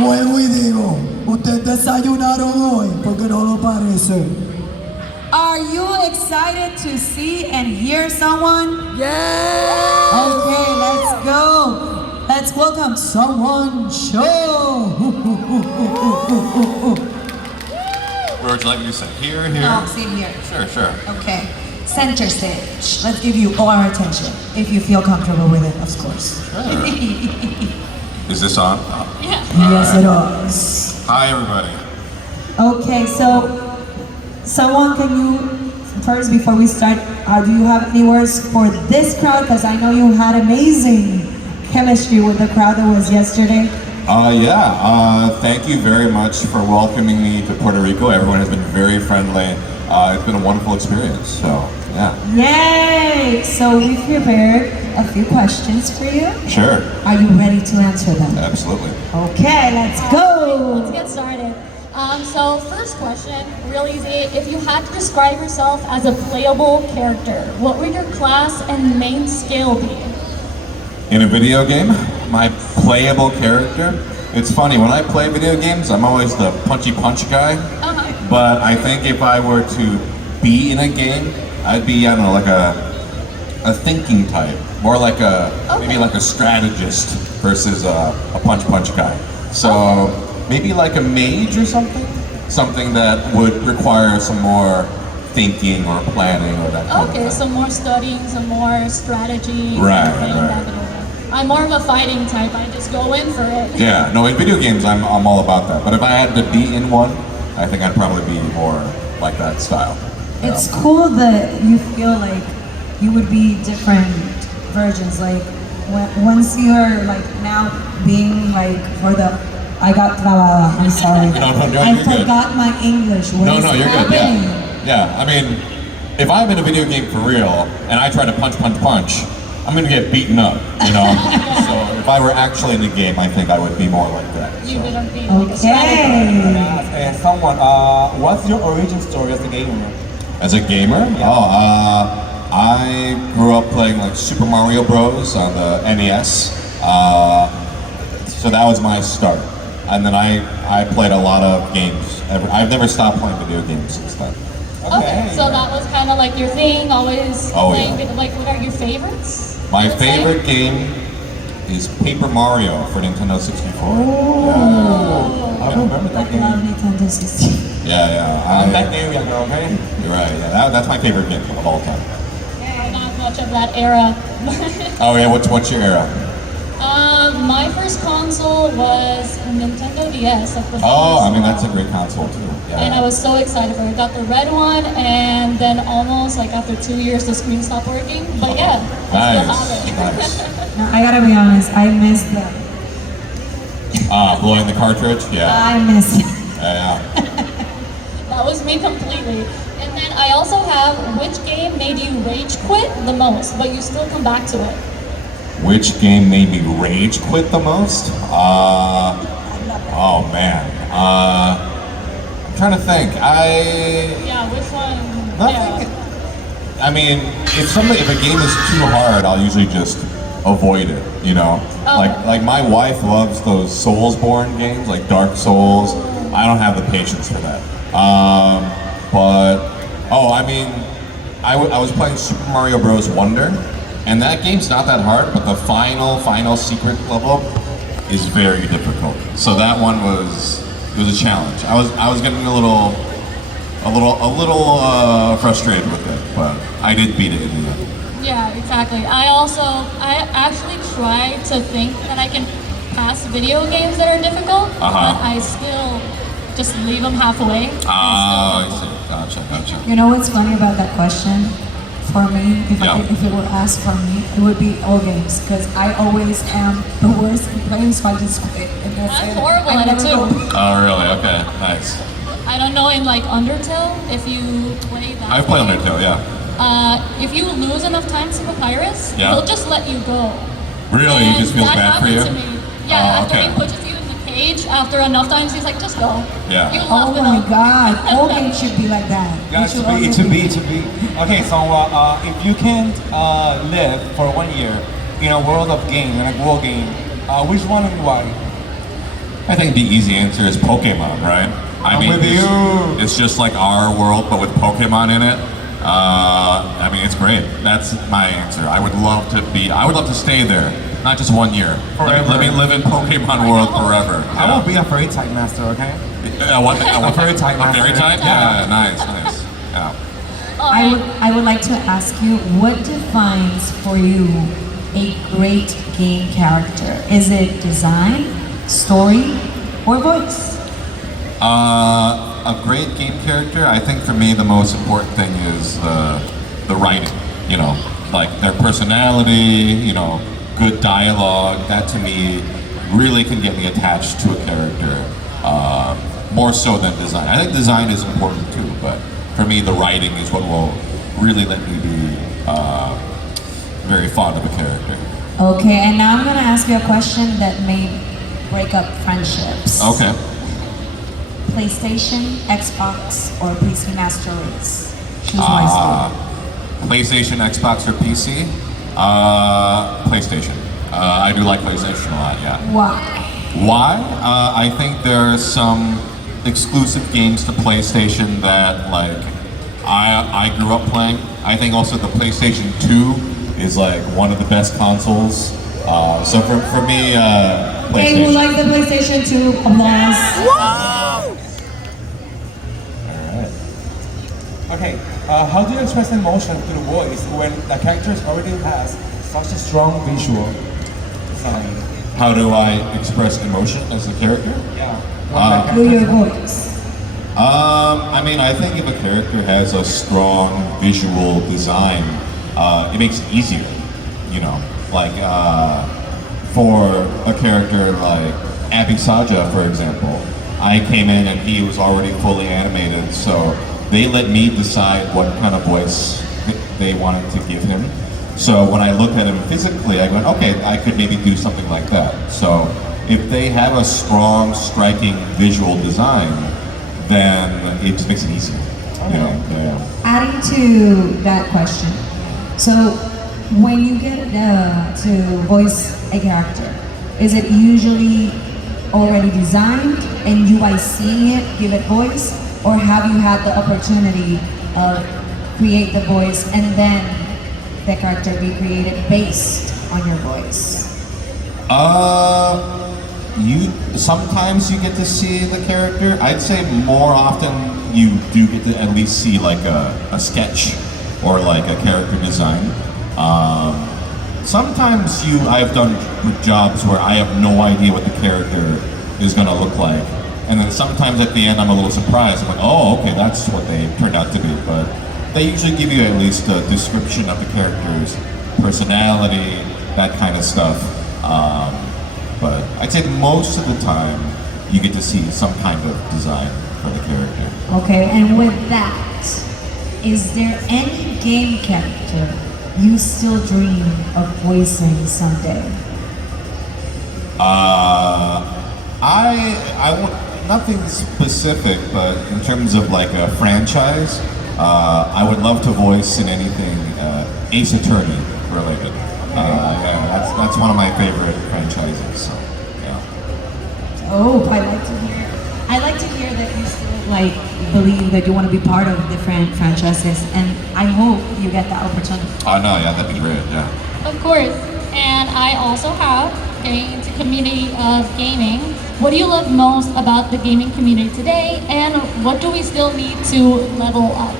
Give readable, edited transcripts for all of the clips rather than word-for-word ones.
Vuelvo y digo, ¿ustedes desayunaron hoy? Porque no lo parece. Are you excited to see and hear someone? Yeah! Okay, let's go. Let's welcome someone show. Where would you like me to sit? Here, here? No, sit here. Sure. Okay. Center stage. Let's give you all our attention, if you feel comfortable with it, of course. Sure. Is this on? Yeah. Yes, it is. Hi, everybody. Okay, so someone, can you first, before we start, do you have any words for this crowd? Because I know you had amazing chemistry with the crowd that was yesterday. Thank you very much for welcoming me to Puerto Rico. Everyone has been very friendly. It's been a wonderful experience, so yeah. Yay! So we prepared a few questions for you. Sure. Are you ready to answer them? Absolutely. Okay, let's go! Let's get started. So first question, real easy. If you had to describe yourself as a playable character, what would your class and main skill be? In a video game, my playable character, it's funny, when I play video games, I'm always the punchy punch guy. But I think if I were to be in a game, I'd be, I don't know, like a thinking type. More like maybe like a strategist versus a punch guy. So maybe like a mage or something? Something that would require some more thinking or planning or that kind of thing. Okay, some more studying, some more strategy. Right. I'm more of a fighting type. I just go in for it. Yeah, no, in video games, I'm all about that. But if I had to be in one, I think I'd probably be more like that style. It's cool that you feel like you would be different versions. Like once you're like now being like for the, I got trabada, I'm sorry. I forgot my English. What is you're happening? good. Yeah, I mean, if I'm in a video game for real and I try to punch, I'm gonna get beaten up, you know? So if I were actually in the game, I think I would be more like that. So. You wouldn't be Okay. Someone, what's your origin story as a gamer? As a gamer? I grew up playing like Super Mario Bros. On the NES. So that was my start. And then I played a lot of games. I've never stopped playing video games since then. Okay, so that was kind of like your thing, always playing, like what are your favorites? My favorite game is Paper Mario for Nintendo 64. I remember that game. Nintendo 64. Yeah. I'm that area girl, okay? You're right, yeah. That's my favorite game of all time. Not much of that era. Oh yeah, what's your era? My first console was Nintendo DS. I mean that's a great console too. Yeah. And I was so excited for it. I got the red one, and then almost like after 2 years, the screen stopped working. But yeah, Nice. No, I gotta be honest, I missed that. Blowing the cartridge? Yeah. I missed it. Yeah. That was me completely. And then I also have, which game made you rage quit the most, but you still come back to it? Which game made me rage quit the most? Oh man. I'm trying to think. Which one? Nothing. I mean, if a game is too hard, I'll usually just avoid it, you know? Like my wife loves those Soulsborne games, like Dark Souls. I don't have the patience for that. I was playing Super Mario Bros. Wonder, and that game's not that hard, but the final secret level is very difficult. So that one was a challenge. I was getting a little frustrated with it, but I did beat it in the end. Yeah, exactly. I actually try to think that I can pass video games that are difficult, but I still just leave them halfway. I see. Gotcha. You know what's funny about that question? For me, if it were asked for me, it would be all games, because I always am the worst in playing, so I just quit. And I'm horrible at it too. Oh really? Okay, nice. I don't know, in like Undertale, if you play that. I've played Undertale, yeah. If you lose enough times to Papyrus, he'll just let you go. Really? And he just feels bad for you? to me. Yeah, after he pushes you in the cage, after enough times, he's like, just go. Yeah. You Oh my God, all games should be like that. Yeah, it should be. Okay, so if you can't live for 1 year in a world of game, in a world game, which one and why? I think the easy answer is Pokemon, right? I'm with you. It's just like our world, but with Pokemon in it. I mean, it's great. That's my answer. I would love to stay there, not just 1 year. Forever. Let me live in Pokemon world forever. I will be a fairy type master, okay? A fairy type A fairy master. type? Yeah, nice. Yeah. I would like to ask you, what defines for you a great game character? Is it design, story, or voice? A great game character, I think for me the most important thing is the writing, you know, like their personality, you know, good dialogue. That to me really can get me attached to a character, more so than design. I think design is important too, but for me the writing is what will really let me be very fond of a character. Okay, and now I'm gonna ask you a question that may break up friendships. Okay. PlayStation, Xbox, or PC Master Race? Choose wisely. PlayStation, Xbox, or PC? PlayStation. I do like PlayStation a lot, yeah. Why? Why? I think there are some exclusive games to PlayStation that like I grew up playing. I think also the PlayStation 2 is like one of the best consoles. So for me, PlayStation. Okay, who like the PlayStation 2? Applause. Okay, how do you express emotion through voice when the character already has such a strong visual design? How do I express emotion as a character? Yeah. Through your voice. I mean, I think if a character has a strong visual design, it makes it easier, you know? Like, for a character like Abby Saja, for example, I came in and he was already fully animated, so they let me decide what kind of voice they wanted to give him. So when I looked at him physically, I went, okay, I could maybe do something like that. So if they have a strong, striking visual design, then it just makes it easier. You know? Yeah. Adding to that question, so when you get to voice a character, is it usually already designed and you by seeing it give it voice, or have you had the opportunity of create the voice and then the character be created based on your voice? Sometimes you get to see the character. I'd say more often you do get to at least see like a sketch or like a character design. Sometimes I've done jobs where I have no idea what the character is gonna look like. And then sometimes at the end I'm a little surprised. I'm like, oh, okay, that's what they turned out to be. But they usually give you at least a description of the character's personality, that kind of stuff. But I'd say most of the time you get to see some kind of design for the character. Okay, and with that, is there any game character you still dream of voicing someday? I want nothing specific, but in terms of like a franchise, I would love to voice in anything Ace Attorney related. Yeah, that's one of my favorite franchises. So, yeah. Oh, I like to hear that you still like believe that you want to be part of different franchises, and I hope you get that opportunity. Oh no, yeah, that'd be great. Yeah. Of course. And I also have getting into community of gaming. What do you love most about the gaming community today, and what do we still need to level up?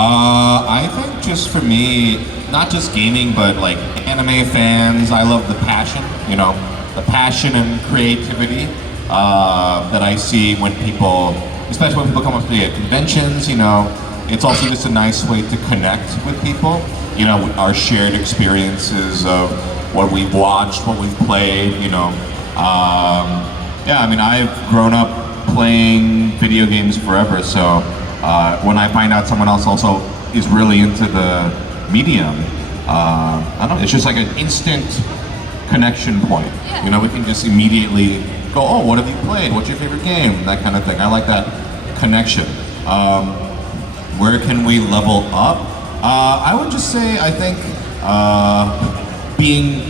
I think just for me, not just gaming, but like anime fans, I love the passion, you know, the passion and creativity that I see when people, especially when people come up to the conventions, you know, it's also just a nice way to connect with people, you know, our shared experiences of what we've watched, what we've played, you know. Yeah, I mean, I've grown up playing video games forever, so when I find out someone else also is really into the medium, I don't know, it's just like an instant connection point. Yeah. You know, we can just immediately go, oh, what have you played? What's your favorite game? That kind of thing. I like that connection. Where can we level up? I would just say, I think, being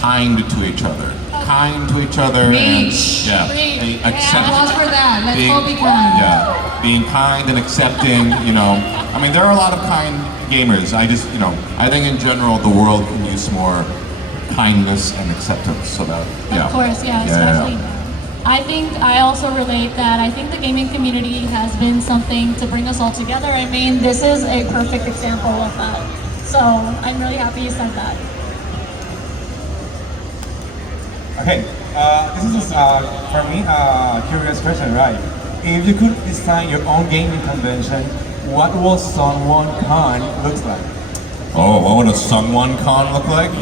kind to each other. kind to each other. Preach. And, yeah, Preach. and Applause for that. Let's being- all be kind. Yeah, being kind and accepting, you know. I mean, there are a lot of kind gamers. I just, you know, I think in general the world can use more kindness and acceptance. So that, yeah. Of course, yeah, especially now. I think I also relate that I think the gaming community has been something to bring us all together. I mean, this is a perfect example of that. So I'm really happy you said that. Okay, this is for me a curious question, right? If you could design your own gaming convention, what would SUNGWON Con looks like? Oh, what would a SUNGWON Con look like?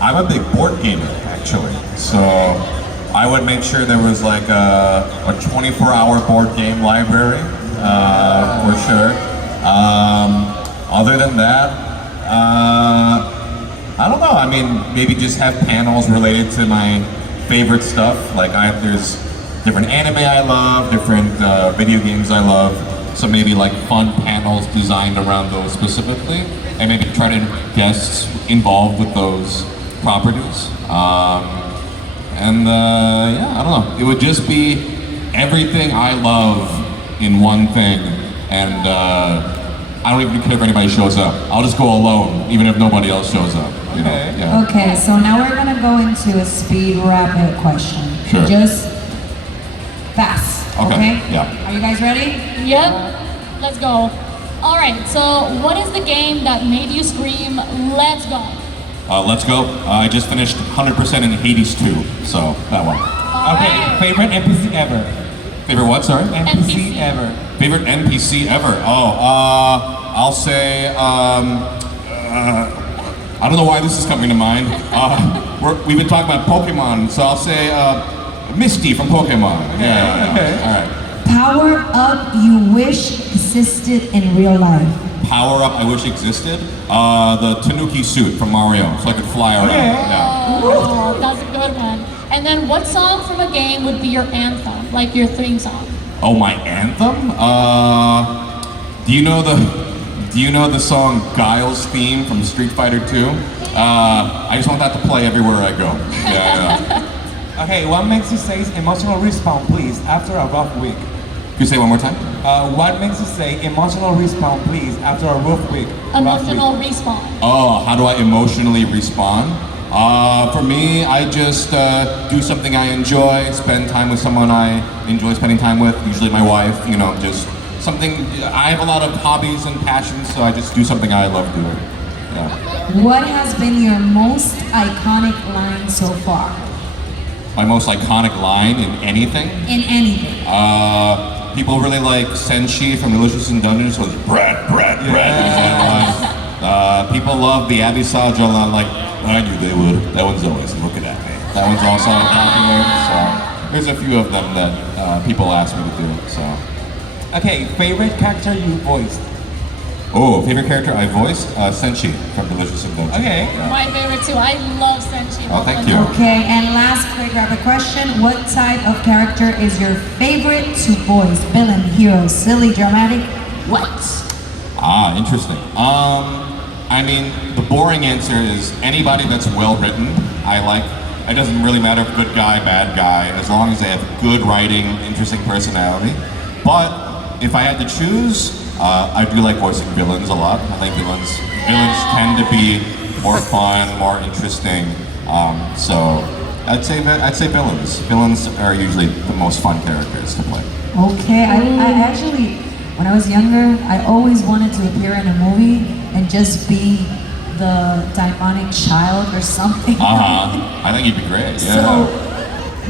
I'm a big board gamer, actually. So I would make sure there was like a 24-hour board game library, for sure. Other than that, I don't know. I mean, maybe just have panels related to my favorite stuff. Like there's different anime I love, different video games I love. So maybe like fun panels designed around those specifically, and maybe try to get guests involved with those properties. Yeah, I don't know. It would just be everything I love in one thing, and I don't even care if anybody shows up. I'll just go alone, even if nobody else shows up. You know? Okay. Yeah. Okay, so now we're gonna go into a speed rapid question. Sure. Just fast. Okay. Yeah. Are you guys ready? Yep, let's go. All right, so what is the game that made you scream, let's go? Let's go. I just finished 100% in Hades 2, so that one. All Okay, right. favorite NPC ever? Favorite what? Sorry. NPC NPC. ever. Favorite NPC ever? Oh, I'll say, I don't know why this is coming to mind. We've been talking about Pokemon, so I'll say Misty from Pokemon. Yeah. Okay. All right. Power up you wish existed in real life. Power up I wish existed. The Tanuki suit from Mario, so I could fly around. Okay. Yeah. Oh, that's a good one. And then what song from a game would be your anthem, like your theme song? Oh, my anthem? Do you know the song Guile's theme from Street Fighter 2? I just want that to play everywhere I go. Yeah. Okay, what makes you say emotional respawn, please, after a rough week? Can you say it one more time? What makes you say emotional respawn, please, after a rough week? Emotional respawn. Oh, how do I emotionally respond? For me, I just do something I enjoy, spend time with someone I enjoy spending time with, usually my wife, you know, just something. I have a lot of hobbies and passions, so I just do something I love doing. Yeah. What has been your most iconic line so far? My most iconic line in anything? In anything. People really like Senshi from Delicious in Dungeons, so it's bread. People love the Abby Sadra line, like, I knew they would. That one's always looking at me. That one's also popular, so there's a few of them that people ask me to do, so. Okay, favorite character you voiced? Oh, favorite character I voiced? Senshi from Delicious in Dungeons. Okay. Yeah. My favorite too. I love Senshi. Oh, thank you. Okay, and last quick rapid question. What type of character is your favorite to voice? Villain, hero, silly, dramatic? What? Ah, interesting. I mean, the boring answer is anybody that's well written, I like. It doesn't really matter if good guy, bad guy, as long as they have good writing, interesting personality. But if I had to choose, I do like voicing villains a lot. I think villains tend to be more fun, more interesting. So I'd say villains. Villains are usually the most fun characters to play. Okay, I actually, when I was younger, I always wanted to appear in a movie and just be the demonic child or something. I think you'd be great. Yeah. So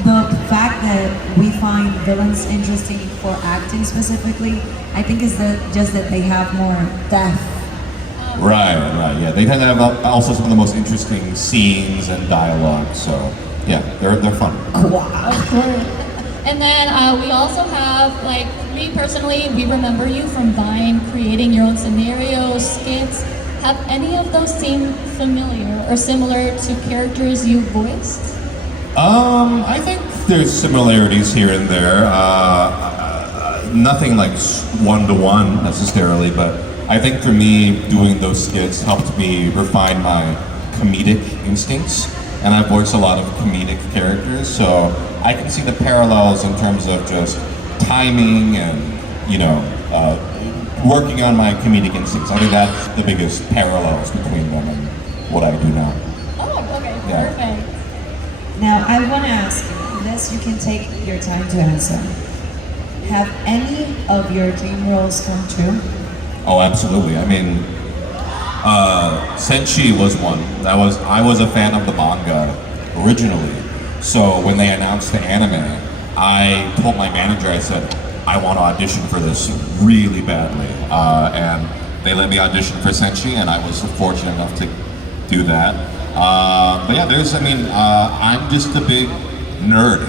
the fact that we find villains interesting for acting specifically, I think is just that they have more depth. Right, yeah. They tend to have also some of the most interesting scenes and dialogue. So yeah, they're fun. And then we also have, like, me personally, we remember you from Vine, creating your own scenarios, skits. Have any of those seemed familiar or similar to characters you voiced? I think there's similarities here and there. Nothing like one-to-one necessarily, but I think for me, doing those skits helped me refine my comedic instincts. and I voice a lot of comedic characters, so I can see the parallels in terms of just timing and, working on my comedic instincts. I think that's the biggest parallels between them and what I do now. Oh, okay, Yeah. perfect. Now, I want to ask you, this you can take your time to answer. Have any of your dream roles come true? Oh, absolutely. I mean, Senshi was one. I was a fan of the manga originally. So when they announced the anime, I told my manager, I said, I want to audition for this really badly. And they let me audition for Senshi, and I was fortunate enough to do that. But yeah, I'm just a big nerd,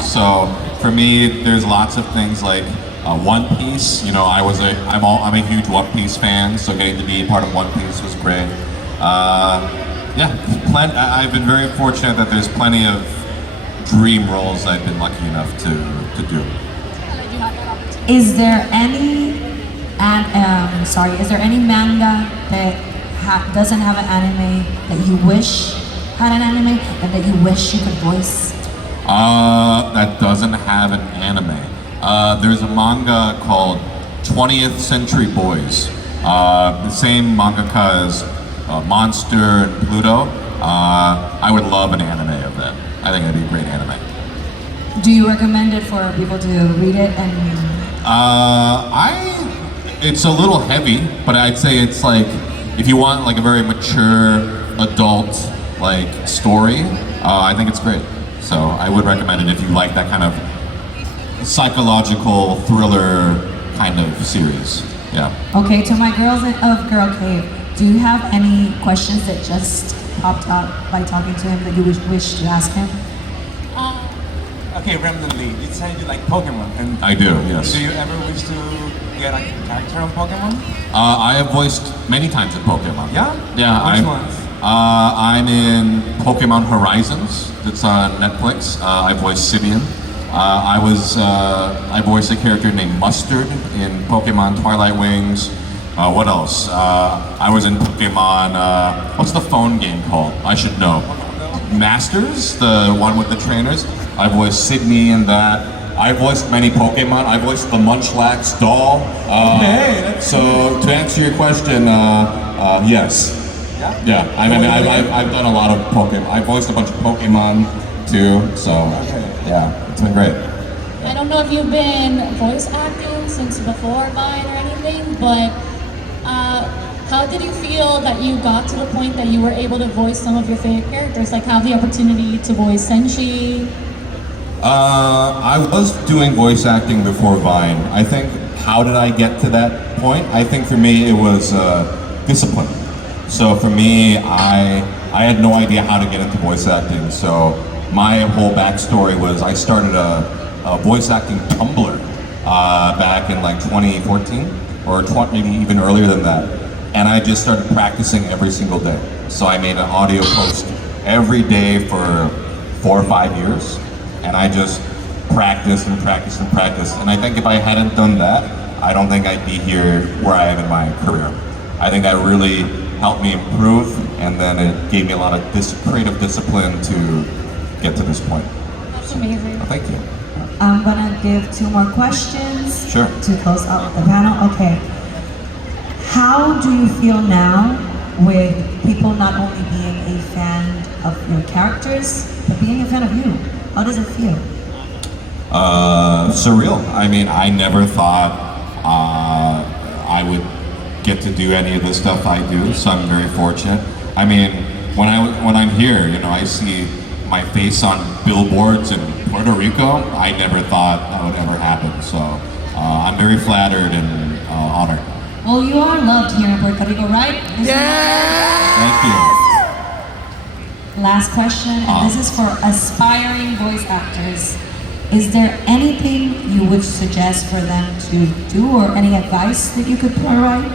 So for me, there's lots of things like One Piece. I'm a huge One Piece fan, so getting to be part of One Piece was great. I've been very fortunate that there's plenty of dream roles I've been lucky enough to do. Is there any manga that doesn't have an anime that you wish had an anime and that you wish you could voice? That doesn't have an anime. There's a manga called 20th Century Boys. The same mangaka as Monster and Pluto. I would love an anime of that. I think that'd be a great anime. Do you recommend it for people to read it? And it's a little heavy, but I'd say it's like, if you want like a very mature adult like story, I think it's great. So I would recommend it if you like that kind of psychological thriller kind of series. Yeah. Okay, to my girls of Girl Cave, do you have any questions that just popped up by talking to him that you wish to ask him? Okay, randomly, you said you like Pokemon, and I do, yes. do you ever wish to get a character on Pokemon? I have voiced many times in Pokemon. Yeah? Yeah. Which ones? I'm in Pokemon Horizons. That's on Netflix. I voiced Sibian. I voiced a character named Mustard in Pokemon Twilight Wings. What else? I was in Pokemon. What's the phone game called? I should know. Masters, the one with the trainers. I voiced Sydney in that. I voiced many Pokemon. I voiced the Munchlax doll. So to answer your question, yes. Yeah. I've done a lot of Pokemon. I voiced a bunch of Pokemon too. So yeah, it's been great. I don't know if you've been voice acting since before Vine or anything, but how did you feel that you got to the point that you were able to voice some of your favorite characters, like have the opportunity to voice Senshi? I was doing voice acting before Vine. I think, how did I get to that point? I think for me it was discipline. So for me, I had no idea how to get into voice acting. So my whole backstory was I started a voice acting Tumblr back in like 2014 or maybe even earlier than that. And I just started practicing every single day. So I made an audio post every day for 4 or 5 years. And I just practiced and practiced and practiced. And I think if I hadn't done that, I don't think I'd be here where I am in my career. I think that really helped me improve, and then it gave me a lot of creative discipline to get to this point. That's amazing. Well, thank you. I'm gonna give 2 more questions Sure. to close out the panel. Okay. How do you feel now with people not only being a fan of your characters, but being a fan of you? How does it feel? Surreal. I mean, I never thought I would get to do any of the stuff I do, so I'm very fortunate. I mean, when I'm here, I see my face on billboards in Puerto Rico. I never thought that would ever happen, so I'm very flattered and honored. Well, you are loved here in Puerto Rico, right? Thank you. Last question, and this is for aspiring voice actors. Is there anything you would suggest for them to do, or any advice that you could provide?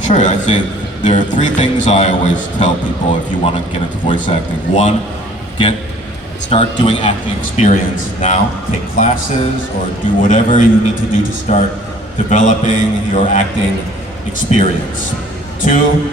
Sure, I'd say there are 3 things I always tell people if you want to get into voice acting. 1, start doing acting experience now. Take classes or do whatever you need to do to start developing your acting experience. 2,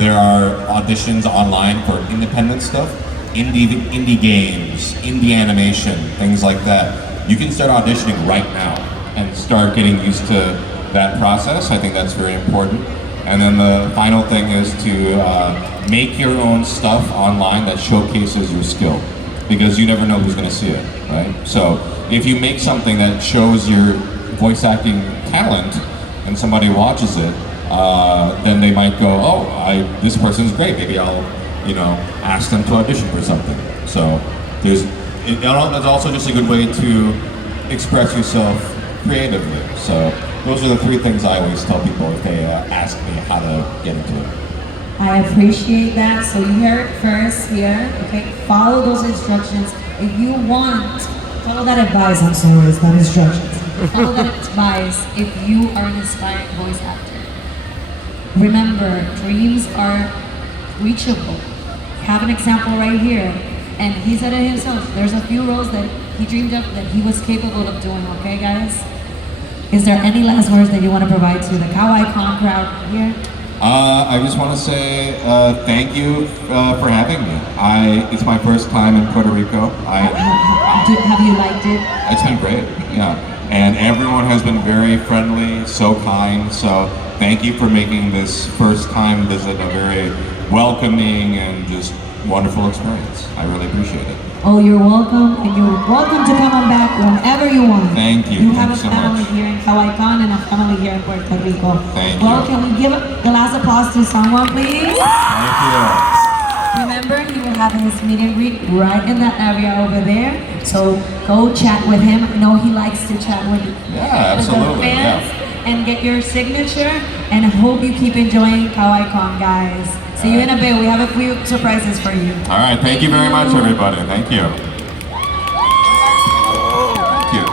there are auditions online for independent stuff. indie games, indie animation, things like that, you can start auditioning right now and start getting used to that process. I think that's very important. And then the final thing is to make your own stuff online that showcases your skill, because you never know who's going to see it, right? So if you make something that shows your voice acting talent and somebody watches it, then they might go, oh, this person's great, maybe I'll ask them to audition for something. So it's also just a good way to express yourself creatively. So those are the three things I always tell people if they ask me how to get into it. I appreciate that. So you hear it first here, okay? Follow those instructions. If you want, follow that advice. I'm sorry, it's not instructions. Follow that advice if you are an aspiring voice actor. Remember, dreams are reachable. Have an example right here. And he said it himself. There's a few roles that he dreamed of that he was capable of doing, okay guys? Is there any last words that you want to provide to the Kawaii Con crowd here? I just want to say thank you for having me. It's my first time in Puerto Rico. Have you liked it? It's been great, yeah. And everyone has been very friendly, so kind. So thank you for making this first time visit a very welcoming and just wonderful experience. I really appreciate it. Oh, you're welcome, and you're welcome to come on back whenever you want. Thank you. You have a Thanks so family much. here in Kawaii Con and a family here in Puerto Rico. Thank Oh, you. Well, can we give the last applause to someone, please? Thank you. Remember, he will have his meet and greet right in that area over there. So go chat with him. I know he likes to chat with Yeah, the absolutely. fans Yeah. and get your signature. And I hope you keep enjoying Kawaii Con, guys. See you in a bit. We have a few surprises for you. All right. Thank you very much, everybody. Thank you. Thank you.